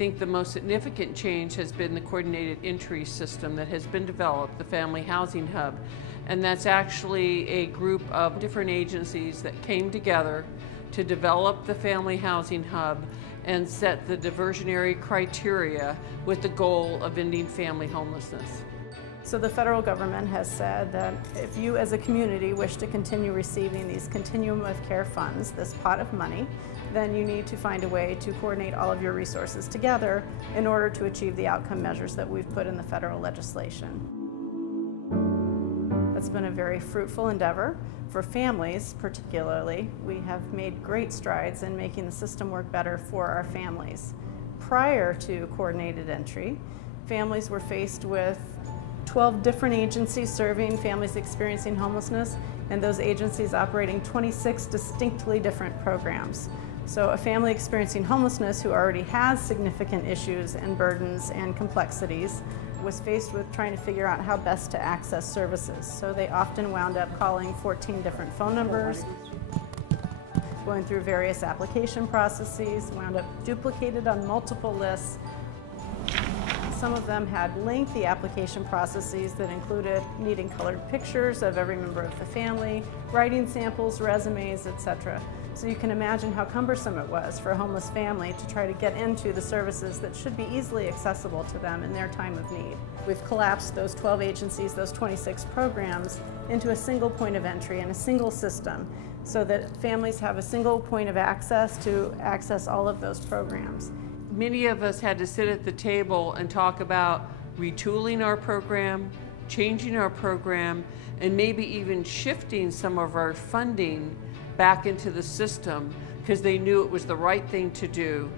think the most significant change has been the coordinated entry system that has been developed, the Family Housing Hub. And that's actually a group of different agencies that came together to develop the Family Housing Hub and set the diversionary criteria with the goal of ending family homelessness. So the federal government has said that if you as a community wish to continue receiving these continuum of care funds, this pot of money, then you need to find a way to coordinate all of your resources together in order to achieve the outcome measures that we've put in the federal legislation. It's been a very fruitful endeavor. For families particularly, we have made great strides in making the system work better for our families. Prior to coordinated entry, families were faced with 12 different agencies serving families experiencing homelessness, and those agencies operating 26 distinctly different programs. So a family experiencing homelessness who already has significant issues and burdens and complexities was faced with trying to figure out how best to access services. So they often wound up calling 14 different phone numbers, going through various application processes, wound up duplicated on multiple lists. Some of them had lengthy application processes that included needing colored pictures of every member of the family, writing samples, resumes, etc. So you can imagine how cumbersome it was for a homeless family to try to get into the services that should be easily accessible to them in their time of need. We've collapsed those 12 agencies, those 26 programs, into a single point of entry and a single system so that families have a single point of access to access all of those programs. Many of us had to sit at the table and talk about retooling our program, changing our program, and maybe even shifting some of our funding back into the system because they knew it was the right thing to do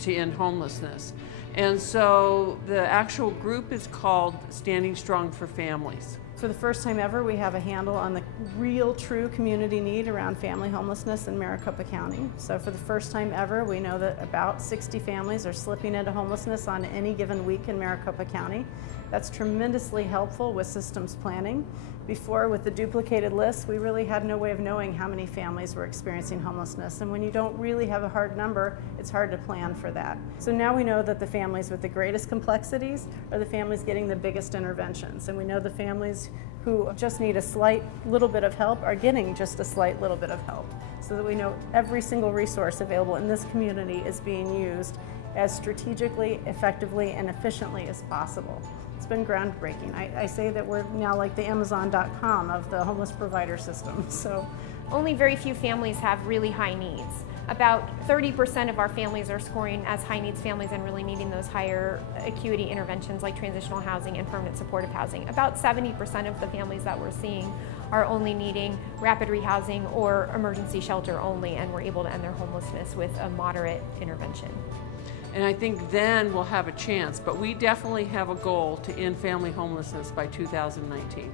to end homelessness. And so the actual group is called Standing Strong for Families. For the first time ever, we have a handle on the real, true community need around family homelessness in Maricopa County. So for the first time ever, we know that about 60 families are slipping into homelessness on any given week in Maricopa County. That's tremendously helpful with systems planning. Before, with the duplicated lists, we really had no way of knowing how many families were experiencing homelessness. And when you don't really have a hard number, it's hard to plan for that. So now we know that the families with the greatest complexities are the families getting the biggest interventions. And we know the families who just need a slight little bit of help are getting just a slight little bit of help. So that we know every single resource available in this community is being used as strategically, effectively, and efficiently as possible. It's been groundbreaking. I say that we're now like the Amazon.com of the homeless provider system. So, only very few families have really high needs. About 30% of our families are scoring as high needs families and really needing those higher acuity interventions like transitional housing and permanent supportive housing. About 70% of the families that we're seeing are only needing rapid rehousing or emergency shelter only, and we're able to end their homelessness with a moderate intervention. And I think then we'll have a chance, but we definitely have a goal to end family homelessness by 2019.